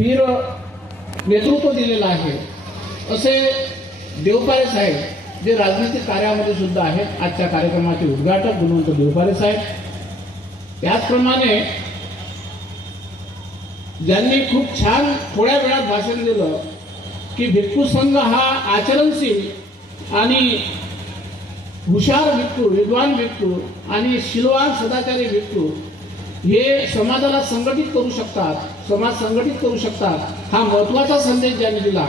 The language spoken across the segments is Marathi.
स्थिर नेतृत्व दिलेलं आहे असे देवपारे साहेब जे राजनीतिक कार्यामध्ये सुद्धा आहेत. आजच्या कार्यक्रमाचे उद्घाटक गुणवंत देवपारे साहेब. त्याचप्रमाणे ज्यांनी खूप छान थोड्या वेळात भाषण दिलं की भिक्खू संघ हा आचरणशील आणि हुशार भिक्खू, विद्वान भिक्खू आणि शीलवान सदाचारी भिक्खू हे समाजाला संघटित करू शकतात, समाज संघटित करू शकतात, हा महत्त्वाचा संदेश ज्यांनी दिला.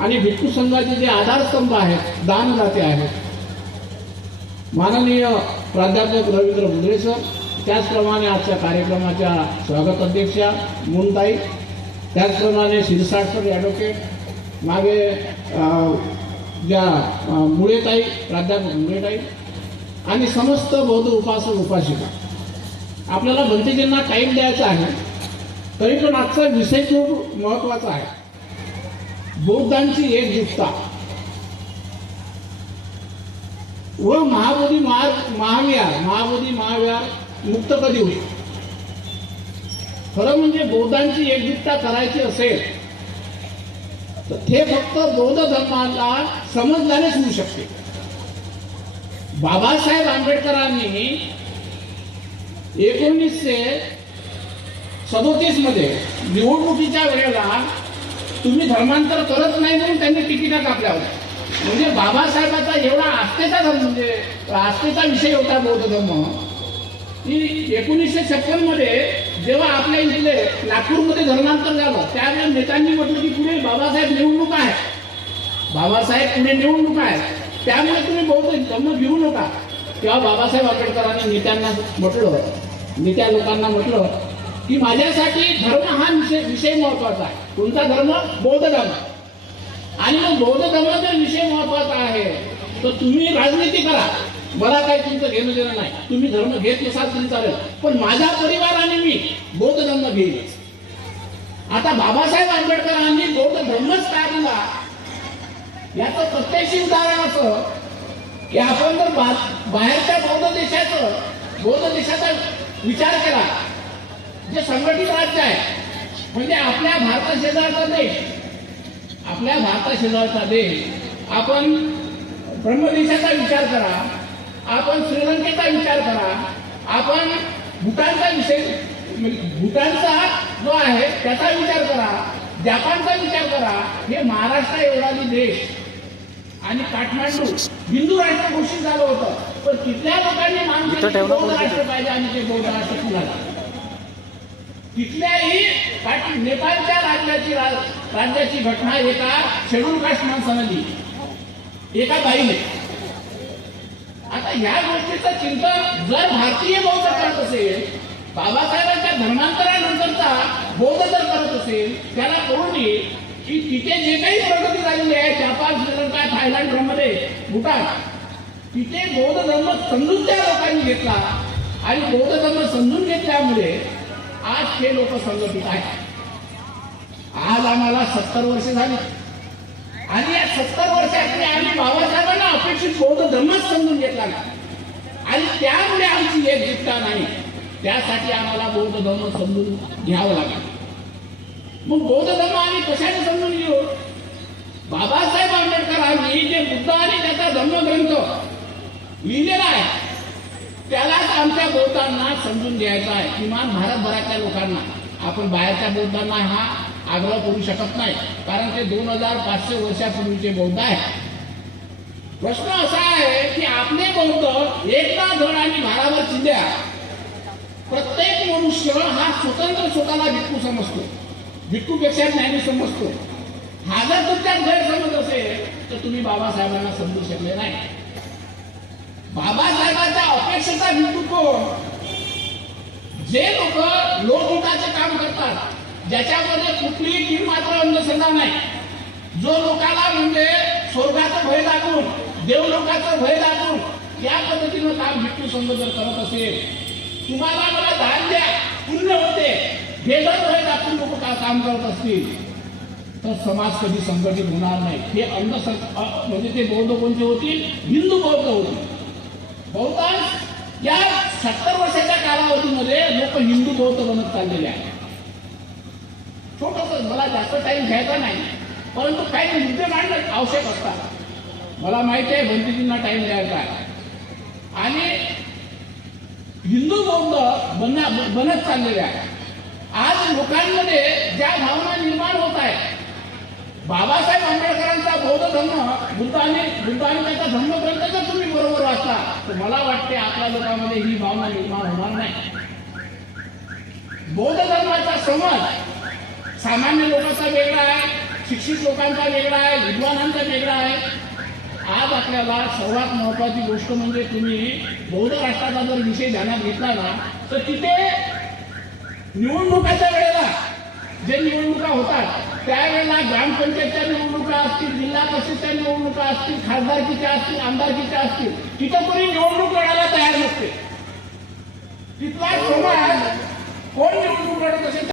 आणि भिक्खू संघाचे जे आधारस्तंभ आहेत, दानदाते आहेत, माननीय प्राध्यापक रवींद्र मुंदळे सर, त्याचप्रमाणे आजच्या कार्यक्रमाच्या स्वागत अध्यक्षा मुनताई, त्याचप्रमाणे शिरसाट सर ॲडव्होकेट, मागे ज्या मुळेताई, प्राध्यापक मुळेताई आणि समस्त बौद्ध उपासक उपासिका. आपल्याला भंतेजींना टाईम द्यायचा आहे, तरी पण आजचा विषय खूप महत्त्वाचा आहे. बौद्धांची एकजुटता व महाबोधी महाविहार मुक्त कधी होईल. खरं म्हणजे बौद्धांची एकजुटता करायची असेल तर ते फक्त बौद्ध धर्माला समजल्यानेच होऊ शकते. बाबासाहेब आंबेडकरांनी 1937 मध्ये निवडणुकीच्या वेळेला तुम्ही धर्मांतर करत नाही म्हणून त्यांनी तिकिटा कापल्या होत्या. म्हणजे बाबासाहेबांचा एवढा आस्थेचा धर्म, म्हणजे आस्थेचा विषय होता बौद्ध धर्म, की 1956 मध्ये जेव्हा आपल्या इथले नागपूरमध्ये धर्मांतर झालं त्यावेळेला नेत्यांनी म्हटलं की पुढे बाबासाहेब निवडणूक आहे, बाबासाहेब पुढे निवडणूक आहे, त्यामुळे तुम्ही बौद्ध धर्म घेऊ नका. तेव्हा बाबासाहेब आंबेडकरांनी नेत्यांना म्हटलं, नेत्या लोकांना म्हटलं की माझ्यासाठी धर्म हा विषय महत्वाचा आहे. कोणता धर्म? बौद्ध धर्म. आणि मग बौद्ध धर्म जर विषय महत्वाचा आहे तर तुम्ही राजनीती करा, मला काही तुमचं घेणं देणं नाही. तुम्ही धर्म घेत नसाल तरी चालेल, पण माझा परिवार आणि मी बौद्ध धर्म घेईनच. आता बाबासाहेब आंबेडकरांनी बौद्ध धर्मच का दिला याचं प्रत्यक्ष उदाहरण असं की आपण जर बाहेरच्या बौद्ध देशाचा विचार केला, जे संघटित राज्य आहे, म्हणजे आपल्या भारताशेजारचा देश, आपण ब्रह्मदेशाचा विचार करा, आपण श्रीलंकेचा विचार करा, आपण भूटानचा जो आहे त्याचा विचार करा, जपानचा विचार करा. हे महाराष्ट्र एवढा देश आणि काठमांडू हिंदू राष्ट्र घोषित झालं होतं, पण तिथल्या लोकांनी मानलं बौद्ध राष्ट्र पाहिजे आणि ते बौद्ध राष्ट्र झालं. तिथल्याही नेपाळच्या राज्याची घटना एका शेड्यूल कास्ट माणसानं लिहिली, एका बाईने. आता या गोष्टीचं चिंतन जर भारतीय बौद्ध करत असेल, बाबासाहेबांच्या धर्मांतरानंतरचा बौद्ध जर करत असेल, त्याला कळून येईल की तिथे जे काही प्रगती झालेली आहे, जपान, श्रीलंका, थायलंड, भूटान, तिथे बौद्ध धर्म समजून त्या लोकांनी घेतला आणि बौद्ध धर्म समजून घेतल्यामुळे आज हे लोक संघटित आहेत. आज आम्हाला 70 वर्ष झाली आणि या 70 वर्षांनी आम्ही बाबासाहेबांना अपेक्षित बौद्ध धर्मच समजून घेतला नाही आणि त्यामुळे आमची एकजुटता नाही. त्यासाठी आम्हाला बौद्ध धर्म समजून घ्यावं लागेल. मग बौद्ध धर्म आम्ही कशाने समजून घेऊ? बाबासाहेब आंबेडकरांनी जे बुद्ध आणि त्याचा धर्मग्रंथ लिहिलेला आहे त्यालाच आमच्या बौद्धांना समजून घ्यायचा आहे. किमान भारतभरातल्या लोकांना. आपण बाहेरच्या बौद्धांना हा आग्रह करू शकत नाही, कारण ते 2500 वर्षापूर्वीचे बौद्ध आहेत. प्रश्न असा आहे की आपले बौद्ध एकदा धड आणि भारावर चिंध्या. प्रत्येक मनुष्य हा स्वतंत्र स्वतःला भिक्खू समजतो, भिक्खूपेक्षा ज्ञानी समजतो. हा जर तुमच्यात गैरसमज असेल तर तुम्ही बाबासाहेबांना समजू शकले नाही. बाबासाहेबांच्या अपेक्षेचा भिक्खू कोण? जे लोक लोकहिताचे काम करतात, ज्याच्यामध्ये कुठलीही तीन मात्र अंधश्रद्धा नाही, जो लोकांना म्हणजे स्वर्गाचं भय दाखवून, देवलोकाचं भय दाखवून या पद्धतीनं काम भिक्खू संघ जर करत असेल, तुम्हाला मला दान द्या पुण्य होते, भेदत भय दाखवून लोक काम करत असतील तर समाज कधी संघटित होणार नाही. हे म्हणजे ते बौद्ध कोणते होतील? हिंदू बौद्ध होतील. बहुतांश या 70 वर्षाच्या कालावधीमध्ये लोक हिंदू बौद्ध बनत चाललेले आहेत. छोटस जास्त टाइम घ्यायचा नाही, परंतु काही मुद्दे मांडणं आवश्यक असतात. मला माहिती आहे भंतीजींना टाइम द्यायचा आहे आणि हिंदू बौद्ध बनत चाललेले आहे. आज लोकांमध्ये ज्या भावना निर्माण होत आहेत, बाबासाहेब आंबेडकरांचा बौद्ध धर्म बुद्धाने त्याचा धर्मग्रंथ जर तुम्ही बरोबर वाचला तर मला वाटते आपल्या लोकांमध्ये ही भावना निर्माण होणार नाही. बौद्ध धर्माचा समज सामान्य लोकांचा वेगळा आहे, शिक्षित लोकांचा वेगळा आहे, विद्वानांचा वेगळा आहे. आज आपल्याला सर्वात महत्वाची गोष्ट म्हणजे तुम्ही बौद्ध राष्ट्राचा जर विषय ध्यानात घेतला ना तर तिथे निवडणुकाच्या वेळेला जे निवडणुका होतात त्यावेळेला ग्रामपंचायतच्या निवडणुका असतील, जिल्हा परिषदच्या निवडणुका असतील, खासदारकीच्या असतील, आमदारकीच्या असतील, तिथं कोणी निवडणूक लढायला तयार नसते. तिथला समाज कोण निवडणूक लढत असेल